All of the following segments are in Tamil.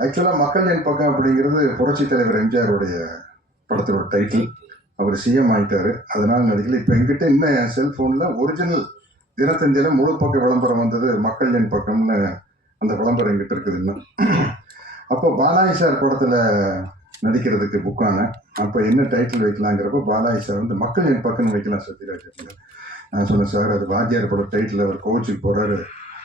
ஆக்சுவலாக மக்கள் என் பக்கம் அப்படிங்கிறது புரட்சி தலைவர் எம்ஜிஆருடைய படத்தோட டைட்டில் அவர் சிஎம் ஆகிட்டார் அதனால நடிக்கல. இப்போ எங்கிட்ட இன்னும் என் செல்ஃபோனில் ஒரிஜினல் தினத்தந்தியில் முழு பக்க விளம்பரம் வந்தது மக்கள் என் பக்கம்னு அந்த விளம்பரம் எங்கிட்ட இருக்குது இன்னும். அப்போ பாலாஜி சார் படத்தில் நடிக்கிறதுக்கு புக்கான அப்போ என்ன டைட்டில் வைக்கலாங்கிறப்போ பாலாஜி சார் வந்து மக்கள் என் பக்கம்னு வைக்கலாம் சத்யராஜ் நான் சொன்னேன் சார் அது வாத்தியார் படம் டைட்டில் அவர் கோச்சுக்கு போகிறாரு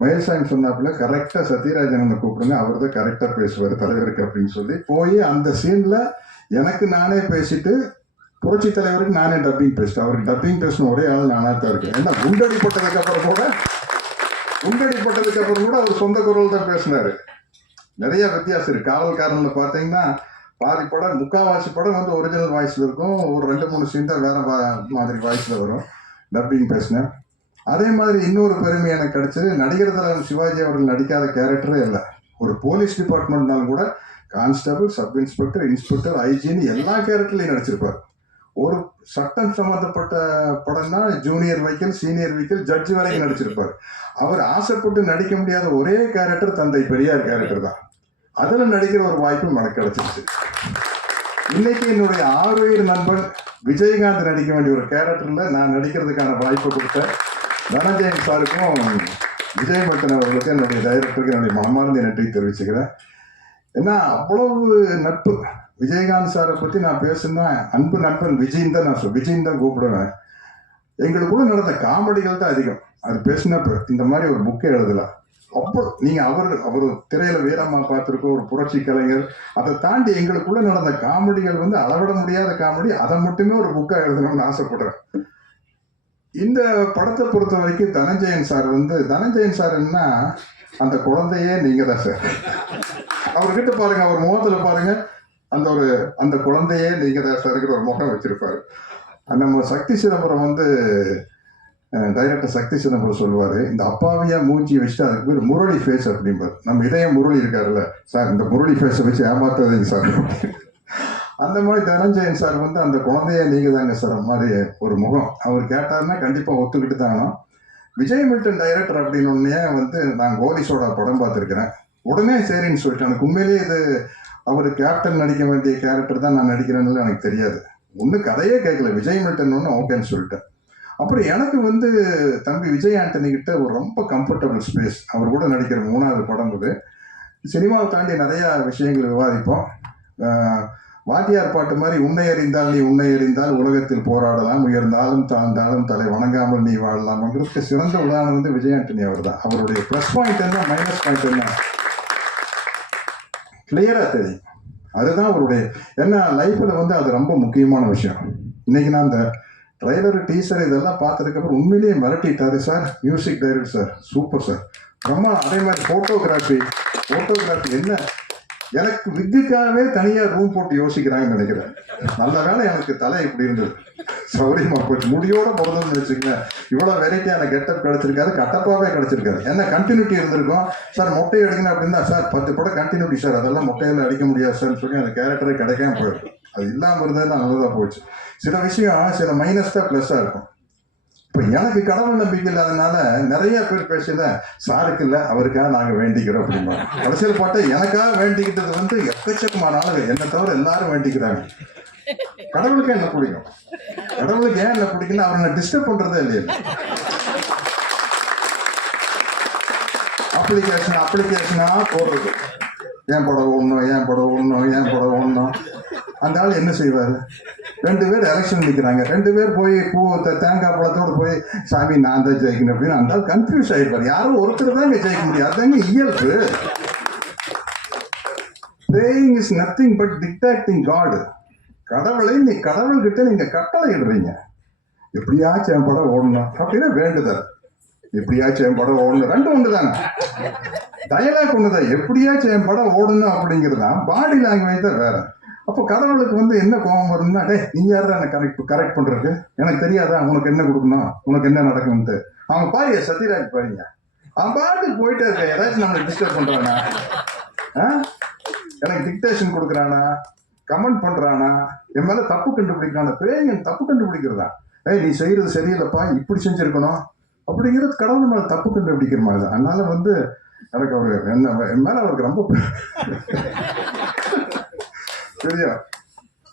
மயில்சாமி சொன்னாப்புல கரெக்டாக சத்யராஜன் கூப்பிடுங்க அவர் தான் கரெக்டாக பேசுவார் தலைவருக்கு அப்படின்னு சொல்லி போய் அந்த சீனில் எனக்கு நானே பேசிட்டு புரட்சி தலைவருக்கு நானே டப்பிங் பேசிட்டேன். அவருக்கு டப்பிங் பேசின ஒரே ஆள் நானாக தான் இருக்கேன். ஏன்னா குண்டடி போட்டதுக்கு அப்புறம் கூட குண்டடி போட்டதுக்கு அப்புறம் கூட அவர் சொந்த குரல் தான் பேசினாரு. நிறைய வித்தியாசம் இருக்கு. காவல்காரன்ல பார்த்தீங்கன்னா பாதி படம் முக்காவாசி படம் வந்து ஒரிஜினல் வாய்ஸ்ல இருக்கும். ஒரு ரெண்டு மூணு சீன் தான் வேற மாதிரி வாய்ஸ்ல வரும். டப்பிங் பேசினேன். அதே மாதிரி இன்னொரு பெருமை எனக்கு கிடைச்சது நடிகர் தலைவர் சிவாஜி அவர்கள் நடிக்காத கேரக்டரே இல்லை. ஒரு போலீஸ் டிபார்ட்மெண்ட்னாலும் கூட கான்ஸ்டபிள் சப் இன்ஸ்பெக்டர் இன்ஸ்பெக்டர் ஐஜின்னு எல்லா கேரக்டர்லையும் நடிச்சிருப்பார். ஒரு சட்டம் சம்மந்தப்பட்ட படம்னா ஜூனியர் வைக்கல் சீனியர் வைக்கல் ஜட்ஜ் வரைக்கும் நடிச்சிருப்பார். அவர் ஆசைப்பட்டு நடிக்க முடியாத ஒரே கேரக்டர் தந்தை பெரியார் கேரக்டர் தான். அதில் நடிக்கிற ஒரு வாய்ப்பு எனக்கு கிடைச்சிருச்சு. இன்னைக்கு என்னுடைய ஆறுயிர் நண்பன் விஜயகாந்த் நடிக்க வேண்டிய ஒரு கேரக்டரில் நான் நடிக்கிறதுக்கான வாய்ப்பு கொடுத்தேன். தனஞ்சயன் சாருக்கும் விஜய் மட்டன் அவர்களுக்கும் என்னுடைய டைரக்டருக்கு என்னுடைய மனமார்ந்த நன்றி தெரிவிச்சுக்கிறேன். ஏன்னா அவ்வளவு நட்பு. விஜயகாந்த் சாரை பற்றி நான் பேசுனா அன்பு நண்பன் விஜயின் தான் நான் விஜயின் தான் கூப்பிடுவேன். எங்களுக்குள்ள நடந்த காமெடிகள் தான் அதிகம். அது பேசினப்ப இந்த மாதிரி ஒரு புக்கை எழுதலாம் அப்போ நீங்கள் அவர் அவர் திரையில வீரமா பார்த்துருக்கோம் ஒரு புரட்சி கலைஞர் அதை தாண்டி எங்களுக்குள்ள நடந்த காமெடிகள் வந்து அளவிட முடியாத காமெடி அதை மட்டுமே ஒரு புக்காக எழுதணும்னு ஆசைப்படுறேன். இந்த படத்தை பொறுத்த வரைக்கும் தனஞ்சயன் சார் வந்து தனஞ்சயன் சார் என்ன அந்த குழந்தையே நீங்க தான் சார். அவர்கிட்ட பாருங்க அவர் முகத்துல பாருங்க அந்த ஒரு அந்த குழந்தையே நீங்க தான் சாருங்கிற ஒரு முகம் வச்சிருப்பாரு. நம்ம சக்தி சிதம்பரம் வந்து டைரக்டர் சக்தி சிதம்பரம் சொல்லுவார் இந்த அப்பாவியா மூஞ்சி வச்சுட்டு அதுக்கு பேர் முரளி ஃபேஸ் அப்படிம்பார். நம்ம இதயம் முரளி இருக்காருல்ல சார் இந்த முரளி ஃபேஸை வச்சு ஏமாத்தாதீங்க சார். அந்த மாதிரி தனஞ்சயன் சார் வந்து அந்த குழந்தைய நீங்க தாங்க சார் அந்த மாதிரி ஒரு முகம். அவர் கேட்டார்னா கண்டிப்பாக ஒத்துக்கிட்டு தானோ விஜய் மில்டன் டைரக்டர் அப்படின்னு வந்து நான் கோலி படம் பார்த்துருக்கிறேன். உடனே சரின்னு சொல்லிட்டு எனக்கு உண்மையிலேயே இது அவர் கேப்டன் நடிக்க வேண்டிய கேரக்டர் தான் நான் நடிக்கிறேன்னு எனக்கு தெரியாது. ஒன்றும் கதையே கேட்கல. விஜய் மில்டன் ஒன்று ஓகேன்னு சொல்லிட்டேன். அப்புறம் எனக்கு வந்து தம்பி விஜய் ஆண்டனி கிட்ட ஒரு ரொம்ப கம்ஃபர்டபுள் ஸ்பேஸ் அவர் கூட நடிக்கிற மூணாவது படம் இது. சினிமாவை தாண்டி நிறையா விஷயங்கள் விவாதிப்போம். வாத்தியார் பாட்டு மாதிரி உன்னை அறிந்தால் நீ உன்னை அறிந்தால் உலகத்தில் போராடலாம் உயர்ந்தாலும் தாழ்ந்தாலும் தலை வணங்காமல் நீ வாழலாம்ங்கிறதுக்கு சிறந்த உதாரணம் வந்து விஜய் ஆண்டனி அவர் தான் அவருடைய ப்ளஸ் பாயிண்ட் என்ன மைனஸ் பாயிண்ட் என்ன? கிளியராக தெரியும். அதுதான் அவருடைய ஏன்னா லைஃப்பில் வந்து அது ரொம்ப முக்கியமான விஷயம். இன்னைக்கு நான் அந்த ட்ரைலர் டீசர் இதெல்லாம் பார்த்ததுக்கப்புறம் உண்மையிலேயே மிரட்டிட்டாரு sir music director sir super sir ரொம்ப அதே மாதிரி ஃபோட்டோகிராஃபி ஃபோட்டோகிராஃபி என்ன? எனக்கு விக்குக்காகவே தனியாக ரூம் போட்டு யோசிக்கிறாங்கன்னு நினைக்கிறேன். நல்ல வேலை எனக்கு தலை இப்படி இருந்தது. சௌரியமாக போச்சு முடியோட பிறந்ததுன்னு வச்சுக்கோங்க இவ்வளோ வெரைட்டியான கெட்டப் கிடச்சிருக்காது கட்டப்பாவே கிடச்சிருக்காது என்ன கண்டினியூட்டி இருந்திருக்கும்? சார் மொட்டை அடிக்கணும் அப்படின்னா சார் பத்து படம் கண்டினியூட்டி சார். அதெல்லாம் மொட்டையில் அடிக்க முடியாது சார்னு சொல்லி அந்த கேரக்டரே கிடைக்காம போயிடும் அது இல்லாமல் இருந்தது நல்லதாக போச்சு. சில விஷயம் சில மைனஸ் தான் ப்ளஸ்ஸாக இருக்கும். இப்போ எனக்கு கடவுள் நம்பிக்கை இல்லாதனால நிறைய பேர் பேசல சாருக்கு இல்லை அவருக்காக நாங்கள் வேண்டிக்கிறோம் அப்படின்னா கடைசியில் பார்த்தா எனக்காக வேண்டிக்கிட்டது வந்து எக்கச்சக்கமான ஆளுங்க. என்னை தவிர எல்லாரும் வேண்டிக்கிறாங்க. கடவுளுக்கு என்ன பிடிக்கும்? கடவுளுக்கு ஏன் என்ன பிடிக்கல அவரை டிஸ்டர்ப் பண்றதே இல்லையா. அப்ளிகேஷன் அப்ளிகேஷனா போடுறது. ஏன் படம் ஒன்றும் ஏன் படம் ஒன்றும் ஏன் படம் ஒன்றும் அந்த ஆள் என்ன செய்வார்? ரெண்டு பேர் எலெக்ஷன் நிற்கிறாங்க ரெண்டு பேர் போய் பூ த- தேங்காய் பழத்தோடு போய் சாமி நான் தான் ஜெயிக்கணும் அப்படின்னு அந்த கன்ஃபியூஸ் ஆகிருப்பார் யாரும் ஒருத்தர் தான் ஜெயிக்க முடியும். அதாங்க இயல்பு. Praying is nothing but talking God கடவுளை நீ கடவுள்கிட்ட நீங்க கட்டளை இடுறீங்க எப்படியாச்சும் என் படம் ஓடணும் அப்படின்னா வேண்டுதல். எப்படியாச்சும் என் படம் ஓடணும். ரெண்டும் ஒன்று தானே டயலாக் ஒன்று தான் எப்படியாச்சும் என் படம் ஓடணும் அப்படிங்கிறது தான் பாடி லாங்குவேஜ் தான் வேறு. அப்போ கடவுளுக்கு வந்து என்ன கோபம் வரும்னா டே நீ யாரா எனக்கு கரெக்ட் கரெக்ட் பண்றது? எனக்கு தெரியாதா? உனக்கு என்ன கொடுக்கணும்? உனக்கு என்ன நடக்கும்ட்டு அவன் பாருங்க சத்யராஜ் பாருங்க. அவன் பாட்டுக்கு போயிட்டே இருக்க ஏதாச்சும் நம்மளை டிஸ்டர்ப் பண்றானா? ஆ? எனக்கு டிக்டேஷன் கொடுக்குறானா? கமெண்ட் பண்றானா? என் மேல தப்பு கண்டுபிடிக்கிறானா? பேங்க தப்பு கண்டுபிடிக்கிறதா? ஏய் நீ செய்யறது சரியில்லைப்பா இப்படி செஞ்சிருக்கணும். அப்படிங்கிறது கடவுள் மேல தப்பு கண்டுபிடிக்கிற மாதிரி தான். அதனால வந்து எனக்கு அவரு என்ன என் மேல அவருக்கு ரொம்ப சரியா?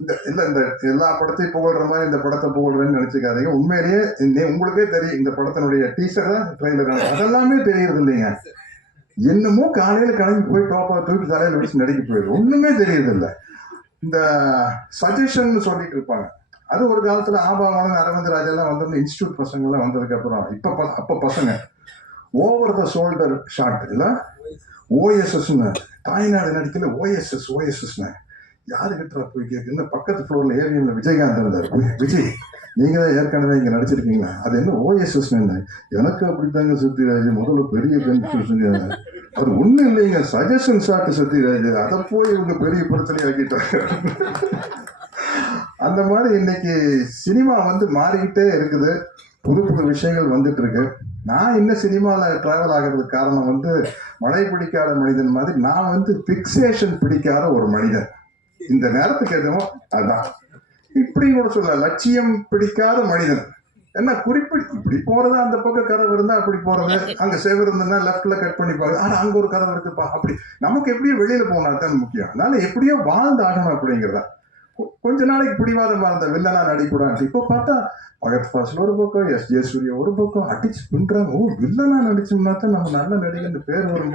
இந்த இல்ல இந்த எல்லா படத்தையும் புகழ்ற மாதிரி இந்த படத்தை புகழ்றேன்னு நினைச்சுக்காதீங்க. உண்மையிலேயே உங்களுக்கே தெரியும் இந்த படத்தினுடைய டீசர் தான் ட்ரெயிலர் அதெல்லாமே தெரியறது இல்லைங்க. என்னமோ காலையில கிளம்பி போய் டோப்பா தூக்கி தலையில வச்சு நடிக்க போயிடும் ஒண்ணுமே தெரியறது இல்ல. இந்த சஜஷன் சொல்லிட்டு இருப்பாங்க. அது ஒரு காலத்துல ஆபாவான அரவிந்த் ராஜெல்லாம் வந்து இன்ஸ்டியூட் பசங்க எல்லாம் வந்ததுக்கு அப்புறம் இப்ப ப- அப்ப பசங்க ஓவர் த ஷோல்டர் ஷாட் இல்ல? ஓஎஸ்எஸ்னு தாய்நாடு நடிக்கல ஓஎஸ்எஸ் ஓஎஸ்எஸ்னு யாருக்கிட்ட போய் கேட்குன்னு பக்கத்து ஃப்ளோர்ல ஏவிஎம்ல விஜயகாந்த் இருந்தார். விஜய் நீங்க தான் ஏற்கனவே இங்க நடிச்சிருக்கீங்களா? அது என்ன ஓஎஸ்எஸ் எனக்கு அப்படித்தாங்க சத்யராஜ் முதல்ல பெரிய கன்ஃபியூஷன் அது ஒண்ணும் இல்லைங்க. சஜஷன் ஷாட் சத்யராஜ் அதை போய் இவங்க பெரிய பிரச்சனை ஆக்கிட்டாங்க. அந்த மாதிரி இன்னைக்கு சினிமா வந்து மாறிக்கிட்டே இருக்குது. புது புது விஷயங்கள் வந்துட்டு இருக்கு. நான் இன்னும் சினிமாவில் ட்ராவல் ஆகிறதுக்கு காரணம் வந்து மழை பிடிக்காத மனிதன் மாதிரி நான் வந்து ஃபிக்சேஷன் பிடிக்காத ஒரு மனிதன். இந்த நேரத்துக்கு எதுவும் அதான். இப்படி கூட சொல்ல லட்சியம் பிடிக்காத மனிதன். என்ன குறிப்பிட்டு இப்படி போறதா அந்த பக்கம் கதவு இருந்தா அப்படி போறது. அங்க சேவர் இருந்ததுன்னா லெஃப்ட்ல கட் பண்ணி பாரு. ஆனா அங்க ஒரு கதவு இருக்குப்பா. அப்படி. நமக்கு எப்படியோ வெளியில போனா தான் முக்கியம். அதனால எப்படியோ வாழ்ந்து ஆகணும் அப்படிங்கிறதா. கொஞ்ச நாளைக்கு பிடிவாதமா இருந்த வில்லனா நடிக்கூடாது இப்போ பார்த்தா பகத் ஃபாசில் ஒரு பக்கம் எஸ் ஜே சூர்யா ஒரு பக்கம் அடிச்சு பின்றாங்க ஓ வில்லனா நடிச்சோம்னா தான் நம்ம நல்ல நடிகர்னு பேர் வரும்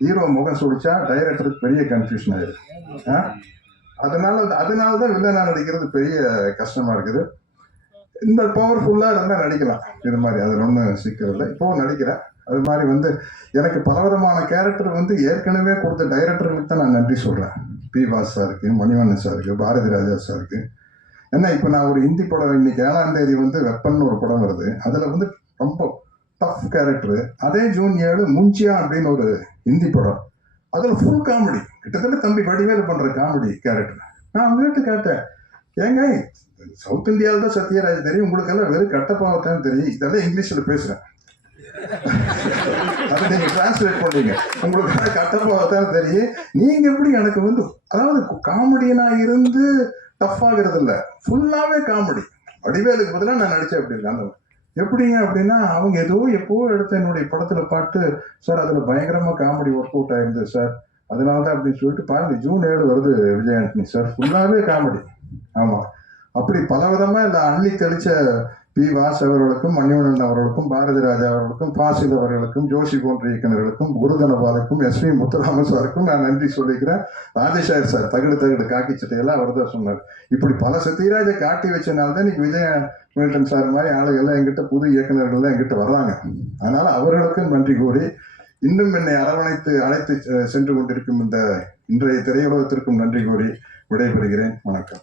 ஹீரோ முகம் சுடிச்சா டைரக்டருக்கு பெரிய கன்ஃபியூஷன் ஆயிருக்கு ஆ? அதனால அதனால தான் வில்லனா நடிக்கிறது பெரிய கஷ்டமா இருக்குது. இந்த பவர்ஃபுல்லாக இருந்தால் நடிக்கலாம். இது மாதிரி அதில் ஒன்றும் சிக்கல் இல்லை. இப்போ நடிக்கிறேன். அது மாதிரி வந்து எனக்கு பலவிதமான கேரக்டர் வந்து ஏற்கனவே கொடுத்த டைரக்டர்களுக்கு தான் நான் நன்றி சொல்கிறேன் பி வாஸ் சாருக்கு மணிவண்ணன் சாருக்கு பாரதி ராஜா சாருக்கு. ஏன்னா இப்போ நான் ஒரு ஹிந்தி படம் இன்னைக்கு ஏழாம் தேதி வந்து வெப்பன் ஒரு படம் வருது. அதில் வந்து ரொம்ப டஃப் கேரக்டர் அதே ஜூன் ஏழு முஞ்சியா அப்படின்னு ஒரு ஹிந்தி படம். அதில் ஃபுல் காமெடி கிட்டத்தட்ட தம்பி வடிவேலு பண்ணுற காமெடி கேரக்டர் நான் அவங்ககிட்ட கேட்டேன். ஏங்க சவுத் இந்தியாவில் தான் சத்யராஜ் தெரியும். உங்களுக்கெல்லாம் வெறும் கட்டப்பாவத்தான் தெரியும். இதெல்லாம் இங்கிலீஷில் பேசுகிறேன் அதை நீங்கள் டிரான்ஸ்லேட் பண்ணீங்க. உங்களுக்கு கட்டப்பாவத்தான் தெரியும். நீங்கள் எப்படி எனக்கு வந்து அதாவது காமெடியனாக இருந்து டஃப் ஆகிறது இல்லை. ஃபுல்லாகவே காமெடி வடிவேலுக்கு பதிலாக நான் நடித்தேன் அப்படி அந்த எப்படிங்க அப்படின்னா அவங்க ஏதோ எப்போ எடுத்த என்னுடைய படத்துல பாட்டு சார் அதுல பயங்கரமா காமெடி ஒர்க் அவுட் ஆயிருந்தது சார். அதனால தான் அப்படின்னு சொல்லிட்டு பாருங்க ஜூன் ஏழு வருது விஜய் ஆண்டனி சார். ஃபுல்லாவே காமெடி ஆமா. அப்படி பல விதமாக இந்த அள்ளி தெளிச்ச பி. வாஸ் அவர்களுக்கும் மணிவண்ணன் அவர்களுக்கும் பாரதி ராஜா அவர்களுக்கும் பாசில் அவர்களுக்கும் ஜோஷி போன்ற இயக்குநர்களுக்கும் குருதனபாலுக்கும் எஸ். வி. முத்துராம சாருக்கும் நான் நன்றி சொல்லிக்கிறேன். ராஜேஷாயர் சார் தகடு தகடு காக்கி சட்டையெல்லாம் அவர் தான் சொன்னார். இப்படி பல சத்யராஜை காட்டி வச்சனால தான் இன்னைக்கு விஜய மில்டன் சார் மாதிரி ஆளுகள்லாம் எங்கிட்ட புது இயக்குநர்கள்லாம் எங்கிட்ட வர்றாங்க. அதனால அவர்களுக்கும் நன்றி கூறி இன்னும் என்னை அரவணைத்து அழைத்து செ- சென்று கொண்டிருக்கும் இந்த இன்றைய திரையுலகத்திற்கும் நன்றி கூறி விடைபெறுகிறேன். வணக்கம்.